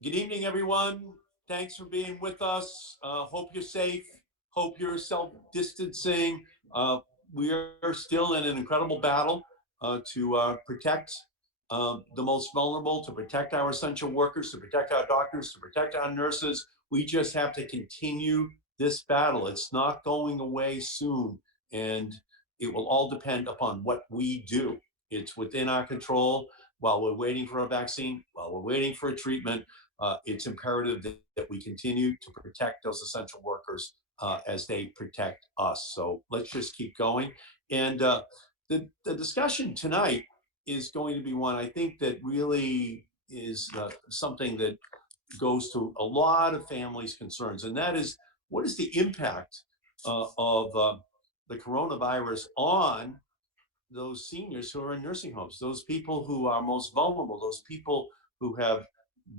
Good evening, everyone. Thanks for being with us. Hope you're safe. Hope you're self-distancing. We are still in an incredible battle to protect the most vulnerable, to protect our essential workers, to protect our doctors, to protect our nurses. We just have to continue this battle. It's not going away soon, and it will all depend upon what we do. It's within our control. While we're waiting for a vaccine, while we're waiting for a treatment, it's imperative that we continue to protect those essential workers as they protect us. So let's just keep going. And the discussion tonight is going to be one I think that really is something that goes to a lot of families' concerns, and that is, what is the impact of the coronavirus on those seniors who are in nursing homes, those people who are most vulnerable, those people who have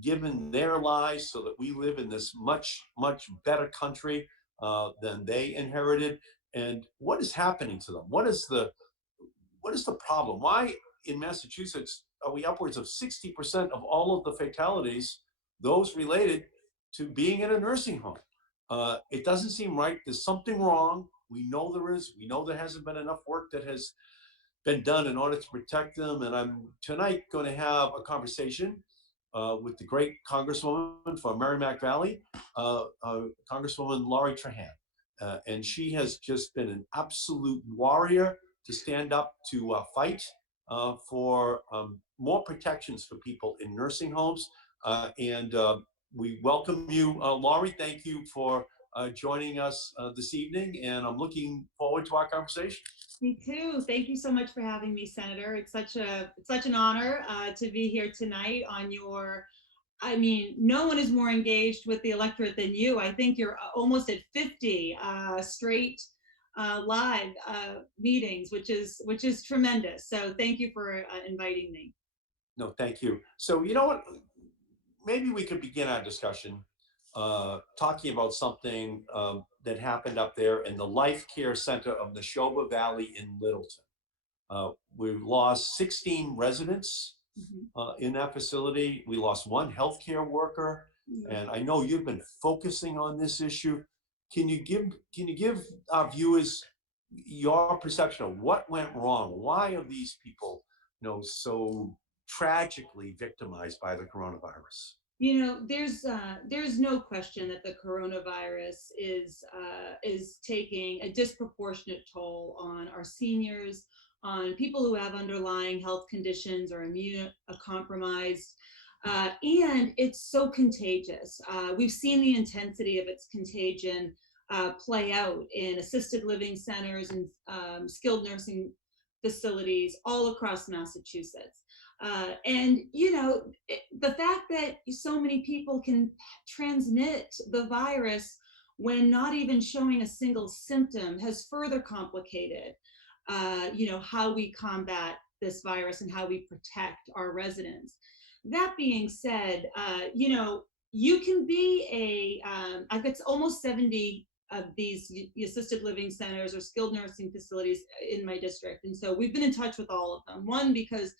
given their lives so that we live in this much, much better country than they inherited. And what is happening to them? What is the problem? Why in Massachusetts are we upwards of 60% of all of the fatalities, those related to being in a nursing home? It doesn't seem right. There's something wrong. We know there is. We know there hasn't been enough work that has been done in order to protect them. And I'm tonight going to have a conversation with the great Congresswoman from Merrimack Valley, Congresswoman Lori Trahan. And she has just been an absolute warrior to stand up to fight for more protections for people in nursing homes. And we welcome you, Lori. Thank you for joining us this evening, and I'm looking forward to our conversation. Me too. Thank you so much for having me, Senator. It's such an honor to be here tonight on your. I mean, no one is more engaged with the electorate than you. I think you're almost at 50 straight live meetings, which is tremendous. So thank you for inviting me. No, thank you. So you know what? Maybe we could begin our discussion talking about something that happened up there in the Life Care Center of Neshoba Valley in Littleton. We lost 16 residents in that facility. We lost one healthcare worker, and I know you've been focusing on this issue. Can you give our viewers your perception of what went wrong? Why are these people so tragically victimized by the coronavirus? There's no question that the coronavirus is taking a disproportionate toll on our seniors, on people who have underlying health conditions or immune compromised, and it's so contagious. We've seen the intensity of its contagion play out in assisted living centers and skilled nursing facilities all across Massachusetts. The fact that so many people can transmit the virus when not even showing a single symptom has further complicated, how we combat this virus and how we protect our residents. That being said, you can be I've got almost 70 of these assisted living centers or skilled nursing facilities in my district. And so we've been in touch with all of them. One, because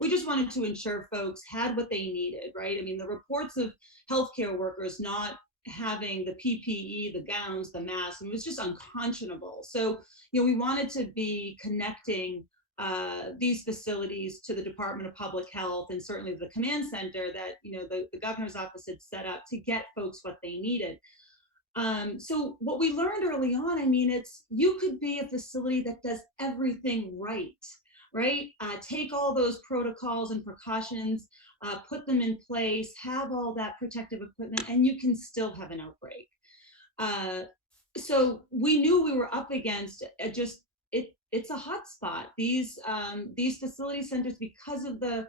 we just wanted to ensure folks had what they needed, right? I mean, the reports of healthcare workers not having the PPE, the gowns, the masks, it was just unconscionable. So, we wanted to be connecting these facilities to the Department of Public Health and certainly the command center that, the governor's office had set up to get folks what they needed. So what we learned early on, you could be a facility that does everything right? Take all those protocols and precautions, put them in place, have all that protective equipment, and you can still have an outbreak. So we knew we were up against it's a hot spot. These facility centers, because of the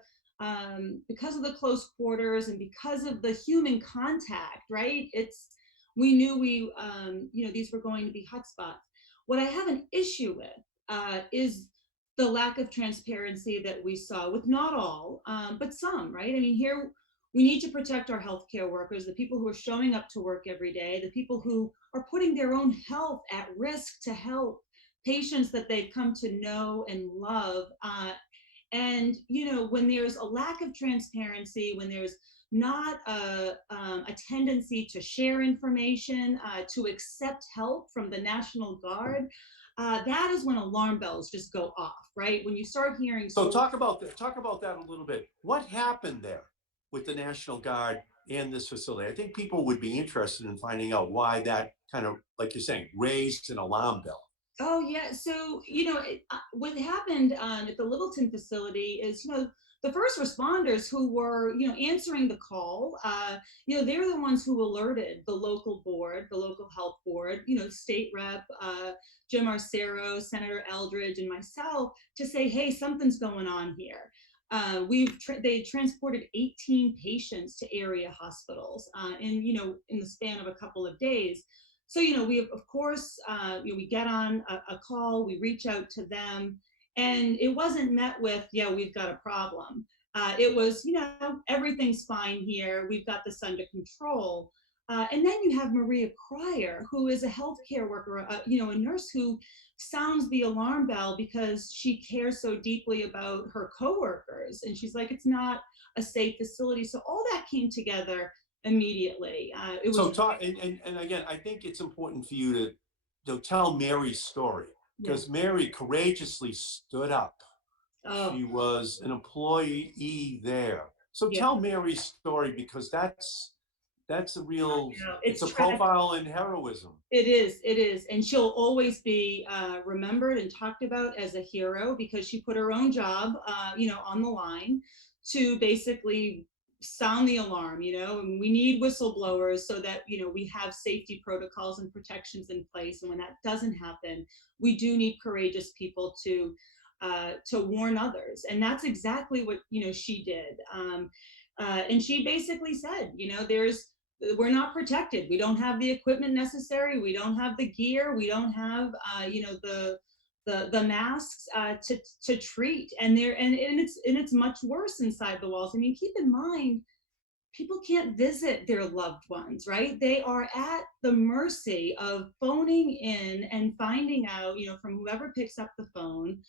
close quarters and because of the human contact, right? We knew these were going to be hot spots. What I have an issue with is the lack of transparency that we saw with not all, but some, right? Here we need to protect our healthcare workers, the people who are showing up to work every day, the people who are putting their own health at risk to help patients that they've come to know and love. When there's a lack of transparency, when there's not a tendency to share information, to accept help from the National Guard, that is when alarm bells just go off, right? When you start hearing. So talk about that a little bit. What happened there with the National Guard and this facility? I think people would be interested in finding out why that kind of, like you're saying, raised an alarm bell. Oh yeah, so what happened at the Littleton facility is, the first responders who were, answering the call, they're the ones who alerted the local board, the local health board, state rep, Jim Arcero, Senator Eldridge, and myself to say, hey, something's going on here. They transported 18 patients to area hospitals, in the span of a couple of days. So, we have, of course, we get on a call, we reach out to them, and it wasn't met with, yeah, we've got a problem. It was, everything's fine here. We've got this under control. And then you have Maria Cryer, who is a healthcare worker, a nurse who sounds the alarm bell because she cares so deeply about her coworkers. And she's like, it's not a safe facility. So all that came together immediately. And again, I think it's important for you to tell Mary's story, because Mary courageously stood up. Oh. She was an employee there. So tell Mary's story, because that's a real, it's a profile in heroism. It is. And she'll always be remembered and talked about as a hero, because she put her own job, on the line to basically sound the alarm, and we need whistleblowers so that, we have safety protocols and protections in place. And when that doesn't happen, we do need courageous people to warn others. And that's exactly what, she did. And she basically said, we're not protected. We don't have the equipment necessary. We don't have the gear. We don't have, the masks to treat, and it's much worse inside the walls. Keep in mind, people can't visit their loved ones, right? They are at the mercy of phoning in and finding out, from whoever picks up the phone,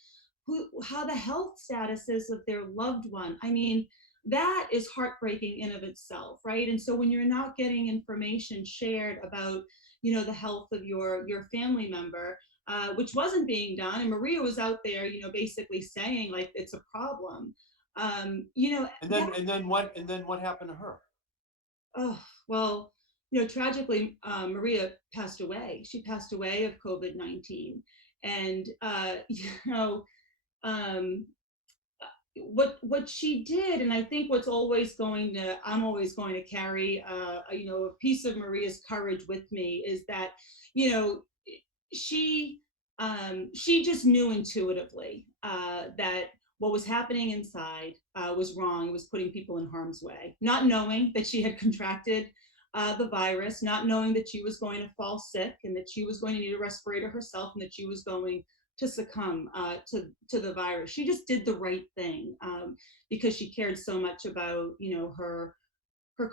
how the health status is of their loved one. That is heartbreaking in of itself, right? And so when you're not getting information shared about, the health of your family member, which wasn't being done. And Maria was out there, basically saying like it's a problem. That And then what happened to her? Oh, well, tragically, Maria passed away. She passed away of COVID-19. And, um, what she did, and I think I'm always going to carry, a piece of Maria's courage with me is that, you know, she she just knew intuitively that what was happening inside was wrong. It was putting people in harm's way, not knowing that she had contracted the virus, not knowing that she was going to fall sick and that she was going to need a respirator herself and that she was going to succumb to the virus. She just did the right thing because she cared so much about her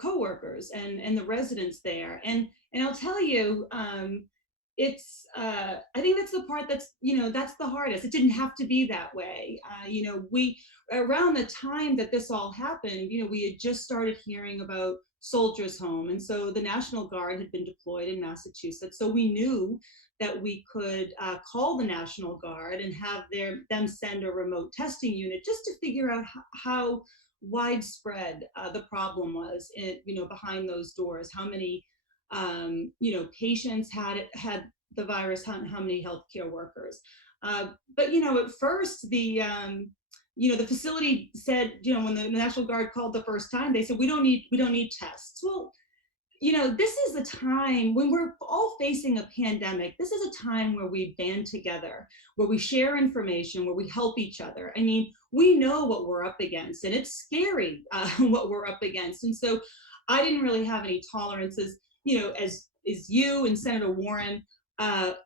coworkers and the residents there. And I'll tell you, it's I think that's the part that's the hardest. It didn't have to be that way. We around the time that this all happened, we had just started hearing about Soldiers Home, and so the National Guard had been deployed in Massachusetts. So we knew that we could call the National Guard and have them send a remote testing unit just to figure out how widespread the problem was behind those doors, how many patients had the virus, how many healthcare workers. But at first the facility said, when the National Guard called the first time, they said we don't need tests. Well, this is a time when we're all facing a pandemic. This is a time where we band together, where we share information, where we help each other. I mean, we know what we're up against, and it's scary what we're up against. And so I didn't really have any tolerances, as is you and Senator Warren.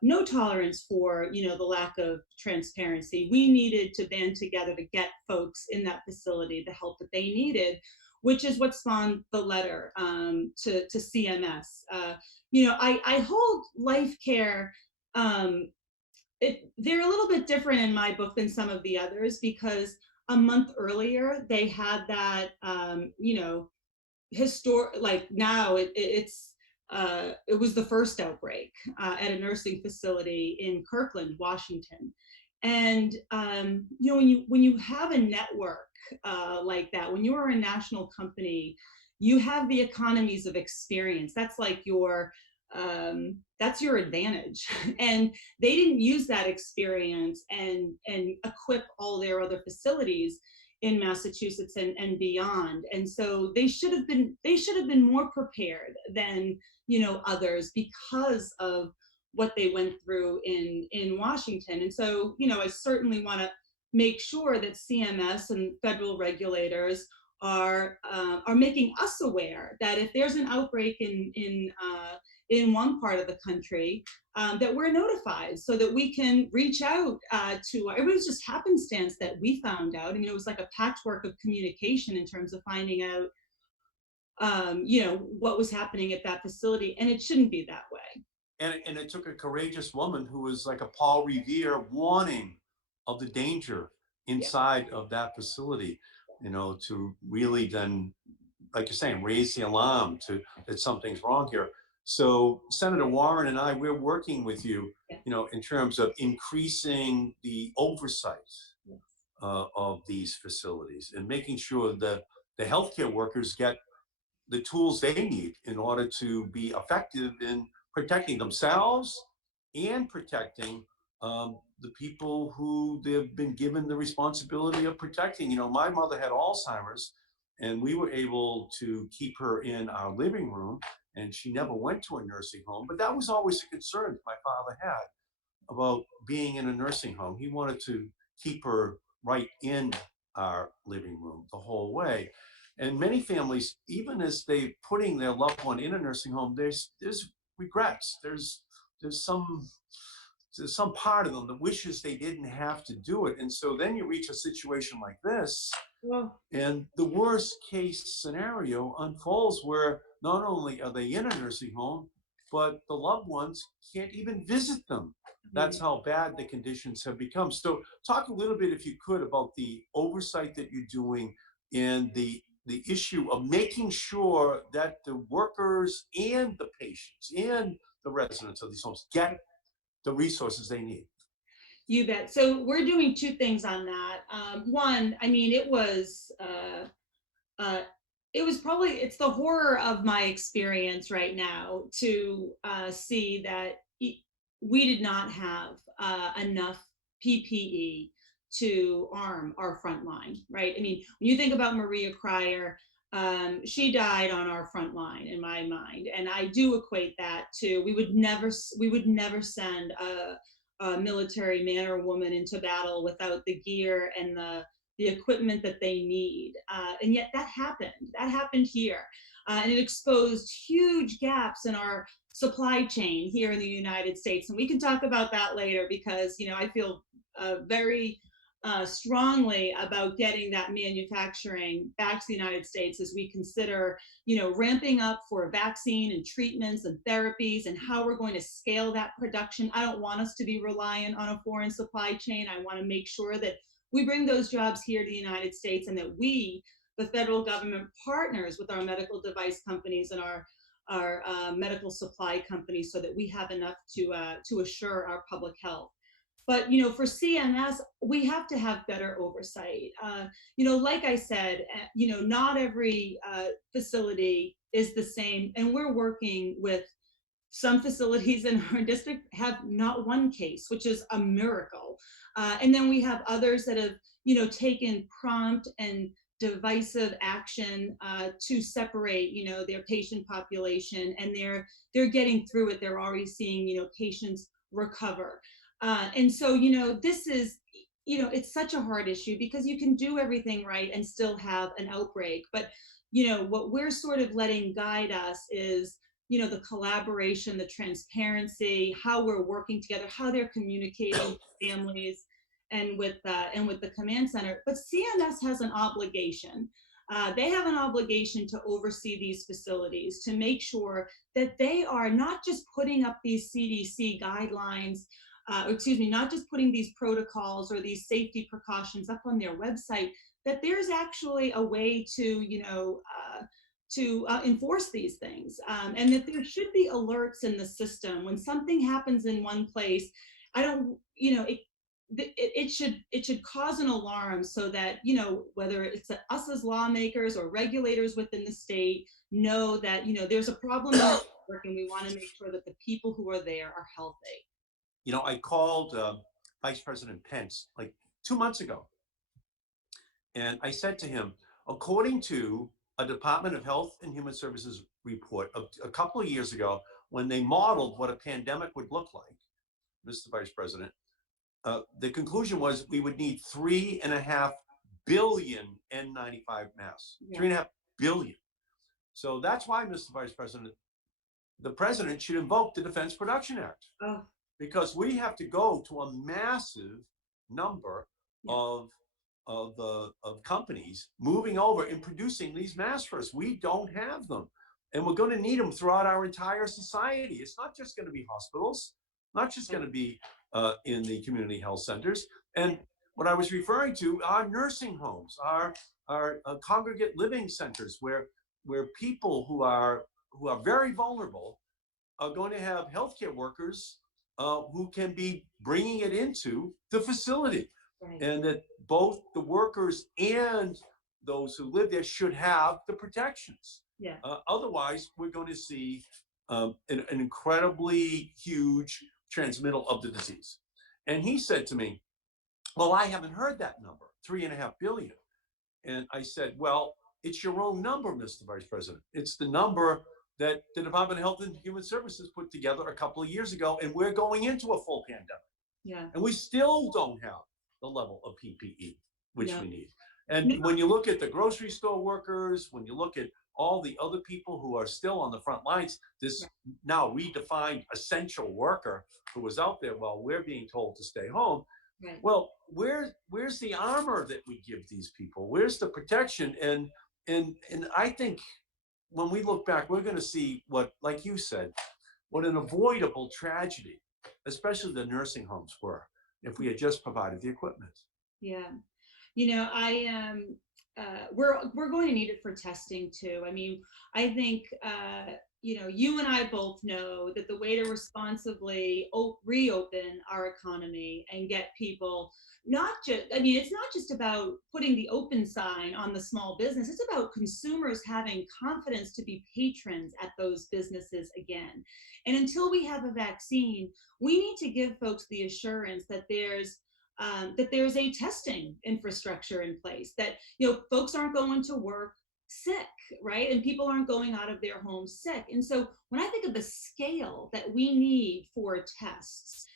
No tolerance for the lack of transparency. We needed to band together to get folks in that facility the help that they needed, which is what spawned the letter to CMS. I hold life care. They're a little bit different in my book than some of the others because a month earlier they had that, like now it was the first outbreak at a nursing facility in Kirkland, Washington. And when you have a network like that, when you are a national company, you have the economies of experience. That's your advantage. And they didn't use that experience and equip all their other facilities in Massachusetts and beyond. And so they should have been more prepared than others because of what they went through in Washington. And so I certainly want to make sure that CMS and federal regulators are making us aware that if there's an outbreak in one part of the country, that we're notified so that we can reach out to. It was just happenstance that we found out. I mean, it was like a patchwork of communication in terms of finding out, what was happening at that facility, and it shouldn't be that way. And it took a courageous woman who was like a Paul Revere warning of the danger Yeah. inside of that facility, to really then, like you're saying, raise the alarm to that something's wrong here. So Senator Warren and I, we're working with you, Yeah. in terms of increasing the oversight Yes. of these facilities and making sure that the healthcare workers get the tools they need in order to be effective in protecting themselves and protecting the people who they've been given the responsibility of protecting. My mother had Alzheimer's, and we were able to keep her in our living room, and she never went to a nursing home. But that was always a concern that my father had about being in a nursing home. He wanted to keep her right in our living room the whole way. And many families, even as they putting their loved one in a nursing home, there's regrets. There's some part of them that wishes they didn't have to do it. And so then you reach a situation like this, Well, and the worst case scenario unfolds where not only are they in a nursing home, but the loved ones can't even visit them. That's how bad the conditions have become. So talk a little bit, if you could, about the oversight that you're doing and the issue of making sure that the workers and the patients and the residents of these homes get the resources they need. You bet. So we're doing two things on that. One, I mean, uh, it was probably, it's the horror of my experience right now to see that we did not have enough PPE to arm our front line, right? I mean, when you think about Maria Cryer, she died on our front line in my mind, and I do equate that to we would never send a military man or woman into battle without the gear and the equipment that they need. And yet that happened. That happened here. And it exposed huge gaps in our supply chain here in the United States. And we can talk about that later because, I feel very strongly about getting that manufacturing back to the United States as we consider, ramping up for vaccine and treatments and therapies and how we're going to scale that production. I don't want us to be reliant on a foreign supply chain. I want to make sure that we bring those jobs here to the United States and that we, the federal government, partners with our medical device companies and our medical supply companies so that we have enough to assure our public health. But for CMS, we have to have better oversight. Like I said, not every facility is the same, and we're working with some facilities in our district have not one case, which is a miracle. And then we have others that have, taken prompt and divisive action to separate, their patient population, and they're getting through it. They're already seeing, patients recover. And so, this is, it's such a hard issue because you can do everything right and still have an outbreak. But, what we're sort of letting guide us is, the collaboration, the transparency, how we're working together, how they're communicating with families and with the command center. But CMS has an obligation. They have an obligation to oversee these facilities to make sure that they are not just putting up these CDC guidelines, not just putting these protocols or these safety precautions up on their website, that there's actually a way to enforce these things, and that there should be alerts in the system when something happens in one place. I don't, it should cause an alarm so that whether it's us as lawmakers or regulators within the state know that there's a problem in the network and we want to make sure that the people who are there are healthy. I called Vice President Pence like 2 months ago, and I said to him, according to a Department of Health and Human Services report a couple of years ago, when they modeled what a pandemic would look like, Mr. Vice President, the conclusion was we would need 3.5 billion N95 masks. Yeah. 3.5 billion. So that's why, Mr. Vice President, the president should invoke the Defense Production Act. Oh. Because we have to go to a massive number of companies moving over and producing these masks for us. We don't have them, and we're going to need them throughout our entire society. It's not just going to be hospitals, not just going to be in the community health centers. And what I was referring to are nursing homes, our congregate living centers, where people who are very vulnerable are going to have healthcare workers who can be bringing it into the facility. Right. And that both the workers and those who live there should have the protections. Yeah. Otherwise, we're going to see an incredibly huge transmittal of the disease. And he said to me, well, I haven't heard that number, 3.5 billion. And I said, well, it's your own number, Mr. Vice President. It's the number that the Department of Health and Human Services put together a couple of years ago, and we're going into a full pandemic. Yeah. And we still don't have the level of PPE which we need. And when you look at the grocery store workers, when you look at all the other people who are still on the front lines, this now redefined essential worker who was out there while we're being told to stay home. Right. Well, where's the armor that we give these people? Where's the protection? And I think when we look back, we're going to see what, like you said, what an avoidable tragedy, especially the nursing homes were, if we had just provided the equipment. Yeah. We're going to need it for testing too. I mean, I think, you and I both know that the way to responsibly reopen our economy and get people not just, I mean, it's not just about putting the open sign on the small business, it's about consumers having confidence to be patrons at those businesses again. And until we have a vaccine, we need to give folks the assurance that there's a testing infrastructure in place, that folks aren't going to work sick, right? And people aren't going out of their homes sick. And so when I think of the scale that we need for tests,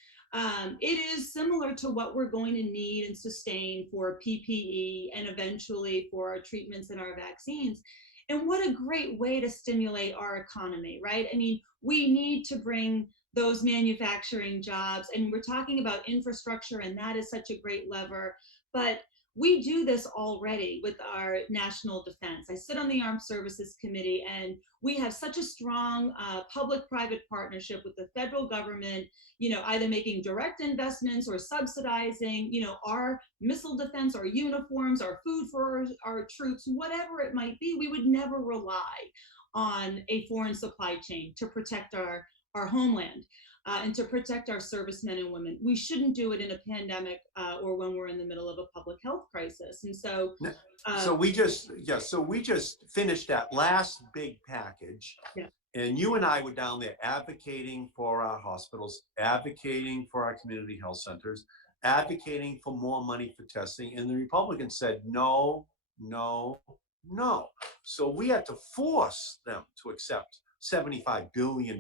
it is similar to what we're going to need and sustain for PPE and eventually for our treatments and our vaccines. And what a great way to stimulate our economy, right? I mean, we need to bring those manufacturing jobs, and we're talking about infrastructure, and that is such a great lever. But we do this already with our national defense. I sit on the Armed Services Committee, and we have such a strong public-private partnership with the federal government, either making direct investments or subsidizing, our missile defense, our uniforms, our food for our troops, whatever it might be. We would never rely on a foreign supply chain to protect our homeland. And to protect our servicemen and women. We shouldn't do it in a pandemic or when we're in the middle of a public health crisis. And so, so we just finished that last big package, yeah, and you and I were down there advocating for our hospitals, advocating for our community health centers, advocating for more money for testing, and the Republicans said no, no, no. So we had to force them to accept $75 billion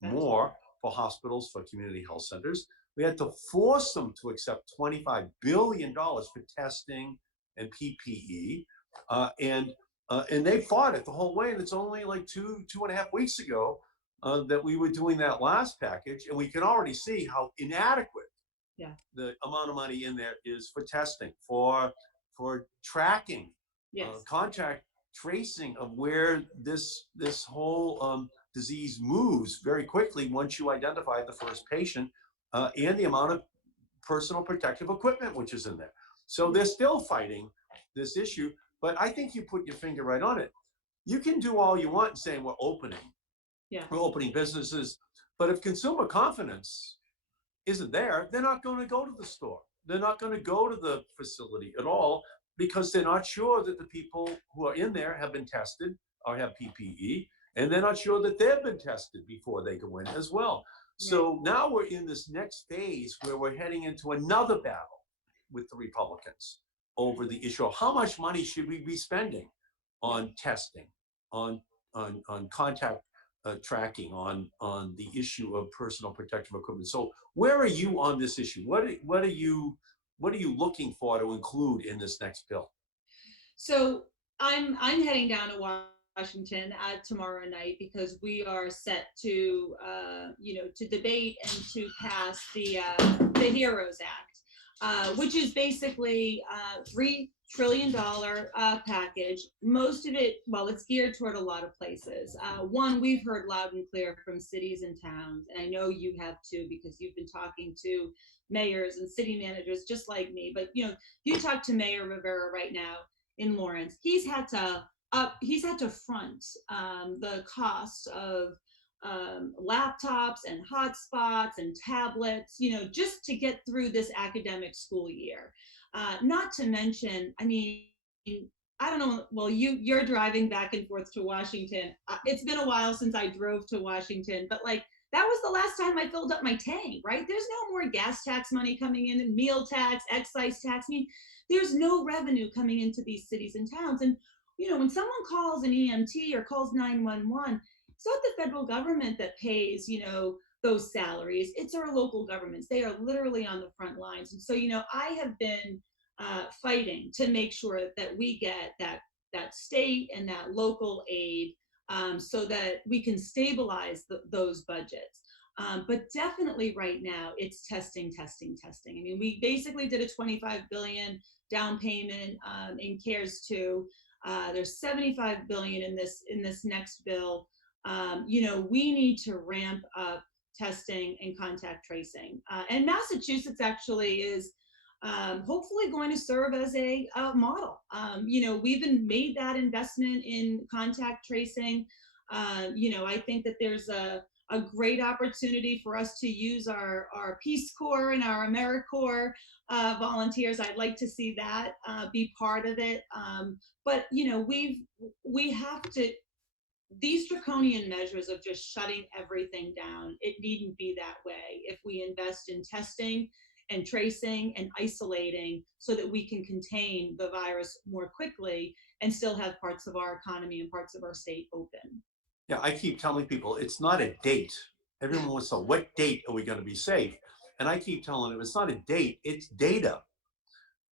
more for hospitals, for community health centers. We had to force them to accept $25 billion for testing and PPE. And they fought it the whole way. And it's only like two and a half weeks ago that we were doing that last package. And we can already see how inadequate the amount of money in there is for testing, for tracking, contact tracing of where this whole disease moves very quickly once you identify the first patient, and the amount of personal protective equipment which is in there. So they're still fighting this issue, but I think you put your finger right on it. You can do all you want saying we're opening businesses, but if consumer confidence isn't there, they're not going to go to the store. They're not going to go to the facility at all because they're not sure that the people who are in there have been tested or have PPE, and they're not sure that they've been tested before they go in as well. So now we're in this next phase where we're heading into another battle with the Republicans over the issue of how much money should we be spending on testing, on contact tracking, on the issue of personal protective equipment. So where are you on this issue? What are you looking for to include in this next bill? So I'm heading down to Washington tomorrow night because we are set to to debate and to pass the HEROES Act, which is basically $3 trillion package. Most of it, well, it's geared toward a lot of places. One, we've heard loud and clear from cities and towns, and I know you have too because you've been talking to mayors and city managers just like me. But you talk to Mayor Rivera right now in Lawrence. He's had to front the cost of laptops and hotspots and tablets, just to get through this academic school year. Not to mention, I mean, I don't know. Well, you're driving back and forth to Washington. It's been a while since I drove to Washington, but like that was the last time I filled up my tank, right? There's no more gas tax money coming in, and meal tax, excise tax. I mean, there's no revenue coming into these cities and towns. And when someone calls an EMT or calls 911, it's not the federal government that pays, those salaries. It's our local governments. They are literally on the front lines. And so, I have been fighting to make sure that we get that state and that local aid, so that we can stabilize those budgets. But definitely right now it's testing. I mean, we basically did a $25 billion down payment in CARES 2. There's $75 billion in this next bill. We need to ramp up testing and contact tracing. And Massachusetts actually is hopefully going to serve as a model. We've made that investment in contact tracing. I think that there's a great opportunity for us to use our Peace Corps and our AmeriCorps volunteers. I'd like to see that be part of it. But we have to, these draconian measures of just shutting everything down, it needn't be that way if we invest in testing and tracing and isolating so that we can contain the virus more quickly and still have parts of our economy and parts of our state open. Yeah, I keep telling people it's not a date. Everyone wants to know, what date are we going to be safe? And I keep telling them it's not a date, it's data.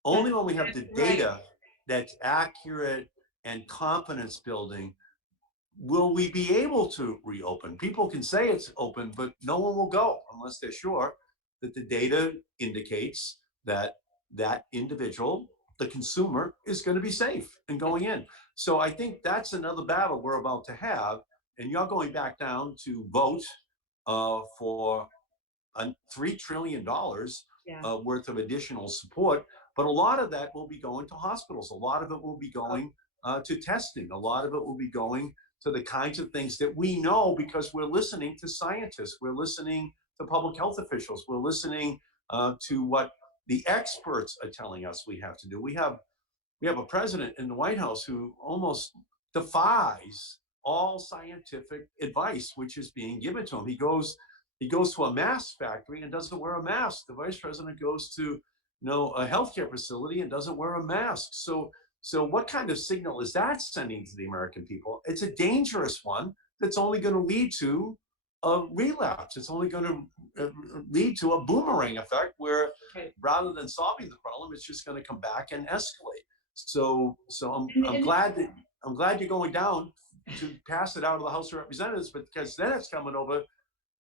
Only when we have the Right. data that's accurate and confidence building will we be able to reopen. People can say it's open, but no one will go unless they're sure that the data indicates that that individual, the consumer, is going to be safe and going in. So I think that's another battle we're about to have. And you're going back down to vote for $3 trillion Yeah. worth of additional support. But a lot of that will be going to hospitals. A lot of it will be going to testing. A lot of it will be going to the kinds of things that we know because we're listening to scientists. We're listening to public health officials. We're listening to what the experts are telling us we have to do. We have a president in the White House who almost defies all scientific advice which is being given to him. He goes to a mask factory and doesn't wear a mask. The vice president goes to a healthcare facility and doesn't wear a mask. So what kind of signal is that sending to the American people? It's a dangerous one that's only going to lead to a relapse. It's only going to lead to a boomerang effect where Right. rather than solving the problem, it's just going to come back and escalate. So I'm And glad you're going down to pass it out of the House of Representatives, but because then it's coming over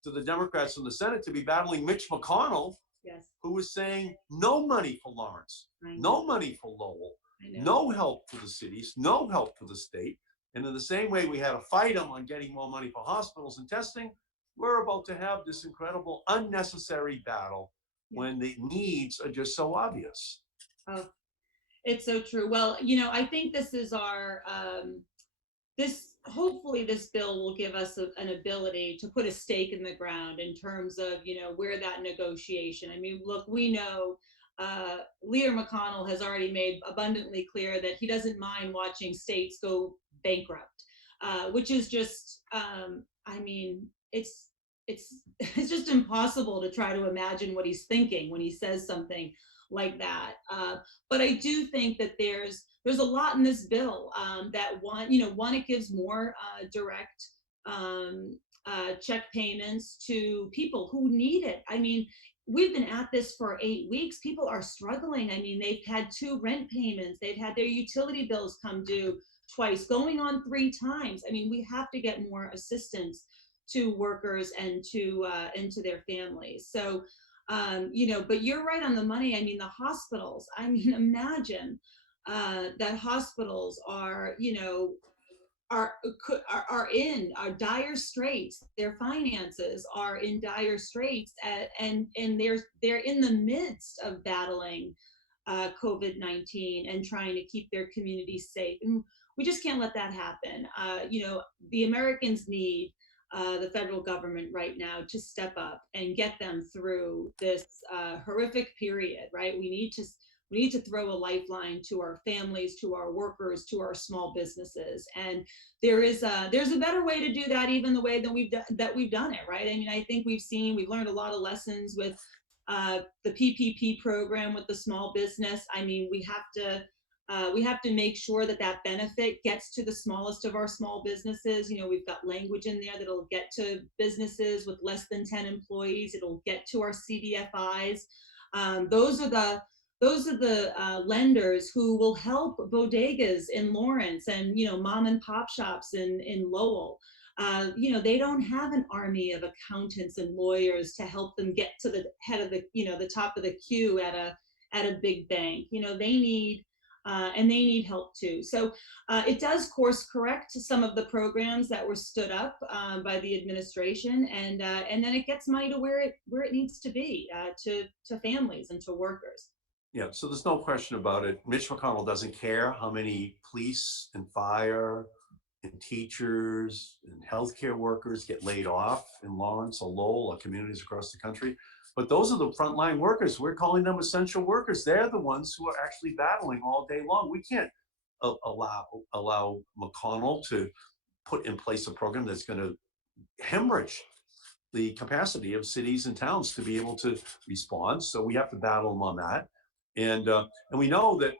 to the Democrats in the Senate to be battling Mitch McConnell, yes, who was saying no money for Lawrence, I know. no money for Lowell, I know. no help for the cities, no help for the state. And in the same way we had to fight him on getting more money for hospitals and testing, we're about to have this incredible unnecessary battle when the needs are just so obvious. Oh, it's so true. Well, I think this is our this hopefully this bill will give us an ability to put a stake in the ground in terms of where that negotiation. I mean, look, we know Leader McConnell has already made abundantly clear that he doesn't mind watching states go bankrupt, which is just I mean, it's it's just impossible to try to imagine what he's thinking when he says something like that. But I do think that there's a lot in this bill that one, it gives more direct check payments to people who need it. I mean, we've been at this for 8 weeks. People are struggling. I mean, they've had 2 rent payments. They've had their utility bills come due twice, going on 3 times. I mean, we have to get more assistance to workers and to their families. So but you're right on the money. I mean, the hospitals, I mean, imagine that hospitals are in dire straits. Their finances are in dire straits, and they're in the midst of battling COVID-19 and trying to keep their communities safe. And we just can't let that happen. The Americans need the federal government right now to step up and get them through this horrific period. Right? We need to throw a lifeline to our families, to our workers, to our small businesses, and there's a better way to do that, even the way that we've done it. Right? I mean, I think we've learned a lot of lessons with the PPP program with the small business. I mean, we have to make sure that that benefit gets to the smallest of our small businesses. We've got language in there that'll get to businesses with less than 10 employees. It'll get to our CDFIs. Those are the lenders who will help bodegas in Lawrence and mom and pop shops in Lowell. They don't have an army of accountants and lawyers to help them get to the head of the top of the queue at a big bank. They need help too. So it does course correct some of the programs that were stood up by the administration, and then it gets money to where it needs to be, to families and to workers. Yeah, so there's no question about it. Mitch McConnell doesn't care how many police and fire and teachers and healthcare workers get laid off in Lawrence or Lowell or communities across the country. But those are the frontline workers. We're calling them essential workers. They're the ones who are actually battling all day long. We can't allow McConnell to put in place a program that's going to hemorrhage the capacity of cities and towns to be able to respond. So we have to battle them on that. And we know that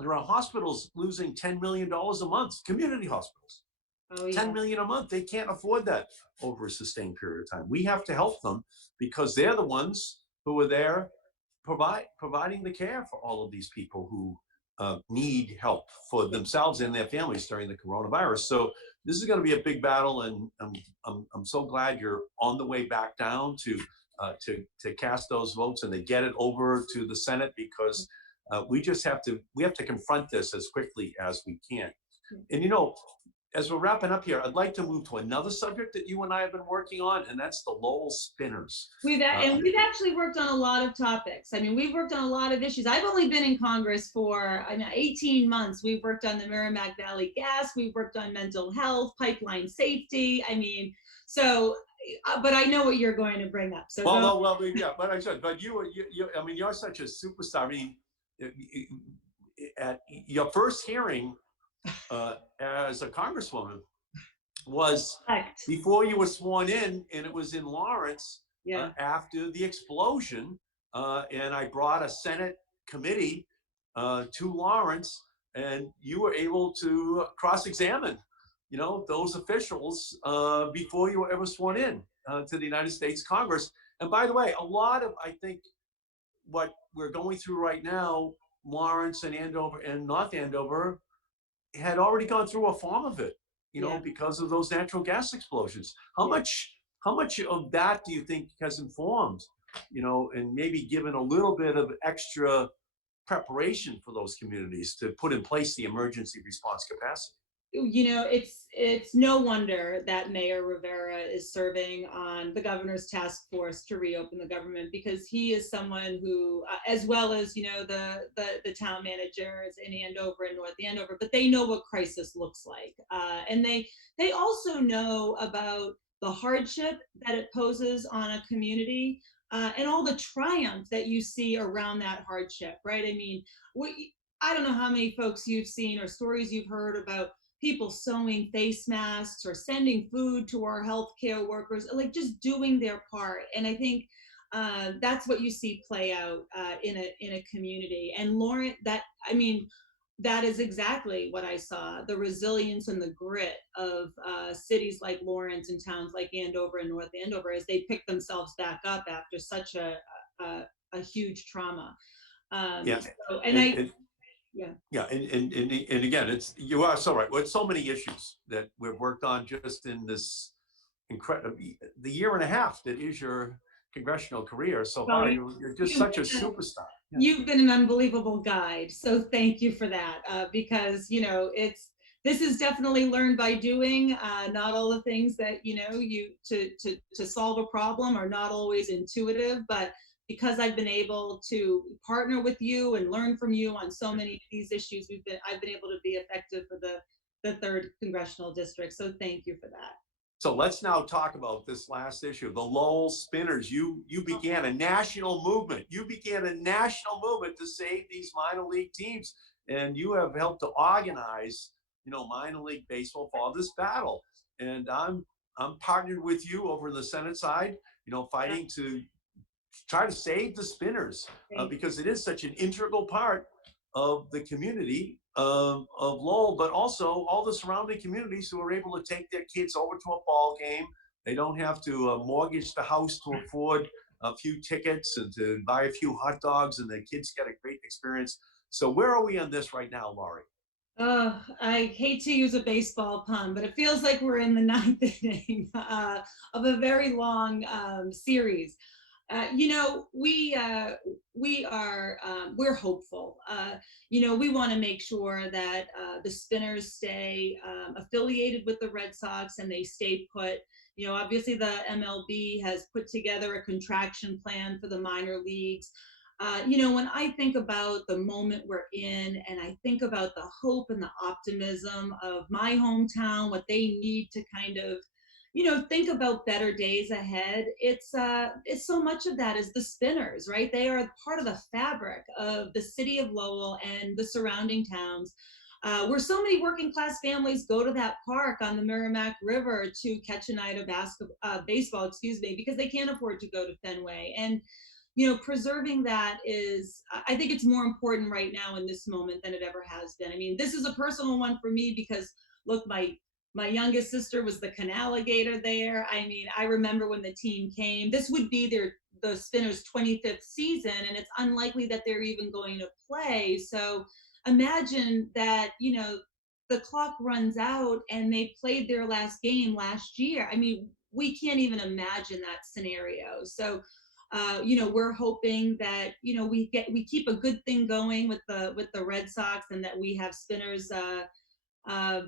there are hospitals losing $10 million a month, community hospitals. Oh, yeah. 10 million a month. They can't afford that over a sustained period of time. We have to help them because they're the ones who are there providing the care for all of these people who need help for themselves and their families during the coronavirus. So this is going to be a big battle, and I'm so glad you're on the way back down to cast those votes and to get it over to the Senate, because we have to confront this as quickly as we can. And as we're wrapping up here, I'd like to move to another subject that you and I have been working on, and that's the Lowell Spinners. We've actually worked on a lot of topics. I mean, we've worked on a lot of issues. I've only been in Congress for 18 months. We've worked on the Merrimack Valley gas. We've worked on mental health, pipeline safety. I mean, so, but I know what you're going to bring up. So yeah, but I said, but I mean, you're such a superstar. I mean, at your first hearing as a congresswoman was before you were sworn in, and it was in Lawrence after the explosion. And I brought a Senate committee to Lawrence, and you were able to cross-examine, those officials before you were ever sworn in to the United States Congress. And by the way, a lot of, I think, what we're going through right now, Lawrence and Andover and North Andover had already gone through a form of it, because of those natural gas explosions. How much of that do you think has informed, and maybe given a little bit of extra preparation for those communities to put in place the emergency response capacity? It's no wonder that Mayor Rivera is serving on the governor's task force to reopen the government, because he is someone who, as well as the town managers in Andover and North Andover, but they know what crisis looks like, and they also know about the hardship that it poses on a community, and all the triumph that you see around that hardship, right? I mean, I don't know how many folks you've seen or stories you've heard about people sewing face masks or sending food to our healthcare workers, like just doing their part. And I think that's what you see play out in a community. And Lawrence, that is exactly what I saw: the resilience and the grit of cities like Lawrence and towns like Andover and North Andover as they pick themselves back up after such a huge trauma. Yeah, and again, you are so right. With so many issues that we've worked on just in this incredible the year and a half that is your congressional career so far. You're just such a superstar. Yeah. You've been an unbelievable guide, so thank you for that. Because this is definitely learned by doing. Not all the things that to solve a problem are not always intuitive, but because I've been able to partner with you and learn from you on so many of these issues, I've been able to be effective for the 3rd congressional district. So thank you for that. So let's now talk about this last issue, the Lowell Spinners. You began a national movement. You began a national movement to save these minor league teams, and you have helped to organize, minor league baseball for this battle. And I'm partnered with you over the Senate side, fighting to try to save the Spinners, because it is such an integral part of the community of Lowell, but also all the surrounding communities who are able to take their kids over to a ball game. They don't have to mortgage the house to afford a few tickets and to buy a few hot dogs, and the kids get a great experience. So where are we on this right now, Laurie? I hate to use a baseball pun, but it feels like we're in the 9th inning of a very long series. We're hopeful. We want to make sure that the Spinners stay affiliated with the Red Sox and they stay put. Obviously the MLB has put together a contraction plan for the minor leagues. When I think about the moment we're in, and I think about the hope and the optimism of my hometown, what they need to kind of, think about better days ahead. It's so much of that is the spinners, right? They are part of the fabric of the city of Lowell and the surrounding towns. Where so many working class families go to that park on the Merrimack River to catch a night of baseball, excuse me, because they can't afford to go to Fenway. And preserving that is, I think it's more important right now in this moment than it ever has been. I mean, this is a personal one for me because look, my youngest sister was the canaligator there. I mean, I remember when the team came. This would be the Spinners' 25th season, and it's unlikely that they're even going to play. So imagine that, the clock runs out and they played their last game last year. I mean, we can't even imagine that scenario. So we're hoping that we keep a good thing going with the Red Sox, and that we have Spinners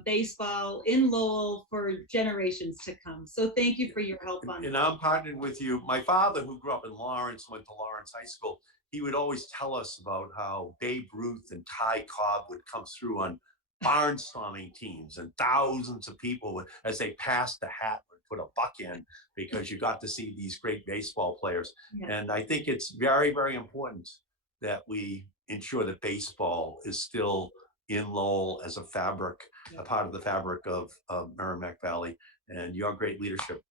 baseball in Lowell for generations to come. So thank you for your help on And that. I'm partnered with you. My father, who grew up in Lawrence, went to Lawrence High School. He would always tell us about how Babe Ruth and Ty Cobb would come through on barnstorming teams, and thousands of people would, as they passed the hat, would put a buck in because you got to see these great baseball players. Yeah. And I think it's very, very important that we ensure that baseball is still in Lowell as a fabric, a part of the fabric of Merrimack Valley. And your great leadership,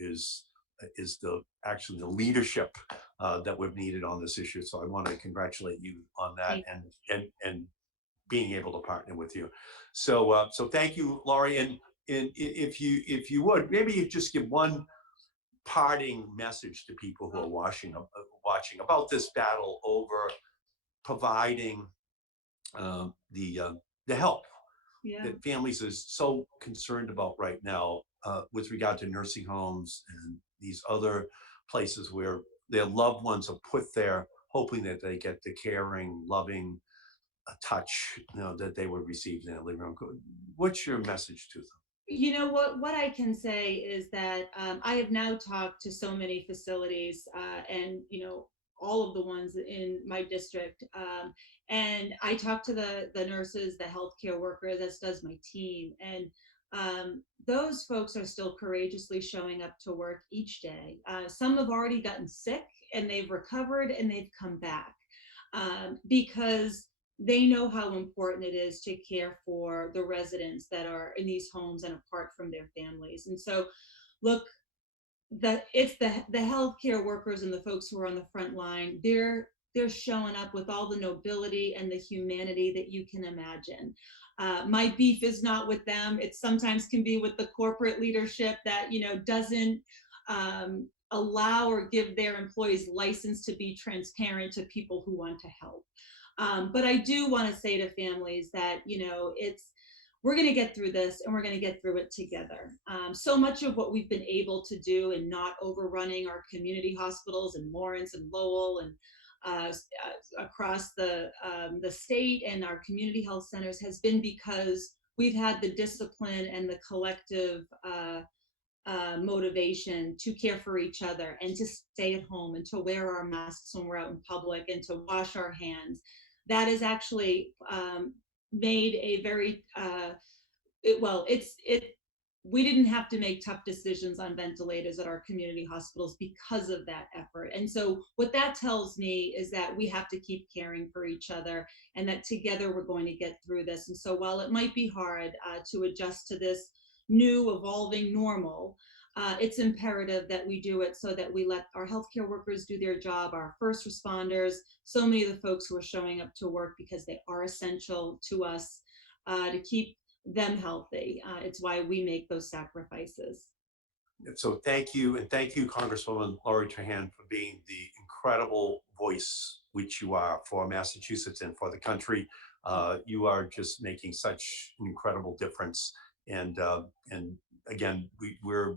is actually the leadership that we've needed on this issue. So I want to congratulate you on that, and being able to partner with you. So thank you, Laurie. And if you would, maybe you just give one parting message to people who are watching about this battle over providing the help that families are so concerned about right now, with regard to nursing homes and these other places where their loved ones are put there, hoping that they get the caring, loving touch, that they would receive in their living room. What's your message to them? What I can say is that I have now talked to so many facilities, and all of the ones in my district, and I talk to the nurses, the healthcare workers, as does my team, and those folks are still courageously showing up to work each day. Some have already gotten sick and they've recovered and they've come back, because they know how important it is to care for the residents that are in these homes and apart from their families. And so, look, it's the healthcare workers and the folks who are on the front line. They're showing up with all the nobility and the humanity that you can imagine. My beef is not with them. It sometimes can be with the corporate leadership that doesn't allow or give their employees license to be transparent to people who want to help. But I do want to say to families that we're going to get through this, and we're going to get through it together. So much of what we've been able to do in not overrunning our community hospitals in Lawrence and Lowell and across the state and our community health centers has been because we've had the discipline and the collective motivation to care for each other and to stay at home and to wear our masks when we're out in public and to wash our hands. That is actually made a very we didn't have to make tough decisions on ventilators at our community hospitals because of that effort. And so what that tells me is that we have to keep caring for each other, and that together we're going to get through this. And so while it might be hard to adjust to this new evolving normal, it's imperative that we do it so that we let our healthcare workers do their job, our first responders, so many of the folks who are showing up to work because they are essential to us, to keep them healthy. It's why we make those sacrifices. So thank you, and thank you, Congresswoman Laurie Trahan, for being the incredible voice which you are for Massachusetts and for the country. You are just making such an incredible difference, and again, we're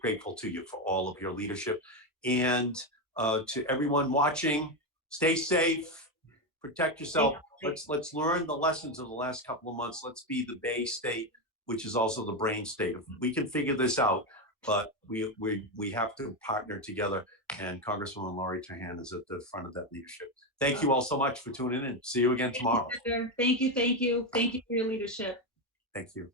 grateful to you for all of your leadership, and to everyone watching, stay safe, protect yourself. Let's learn the lessons of the last couple of months. Let's be the Bay State, which is also the brain state. If we can figure this out, but we have to partner together. And Congresswoman Lori Trahan is at the front of that leadership. Thank you all so much for tuning in. See you again tomorrow. Thank you, Senator. Thank you, thank you, thank you for your leadership. Thank you.